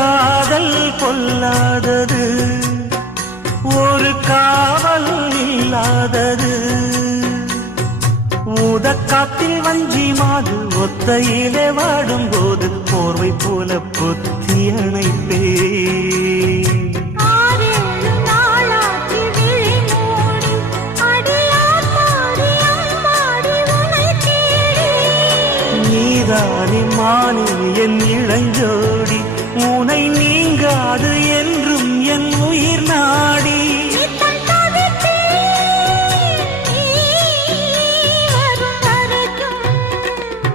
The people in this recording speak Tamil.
காதல் பொல்லாதது, ஒரு காவல் இல்லாதது. ஊதக்காத்தில் வஞ்சி மாது ஒத்தையிலே வாடும்போது போர்வை போல பொத்தி அணைப்பே. நீதானே மானே என் இளஞ்சோடி, உனை நீங்காது என்றும் என் உயிர் நாடி.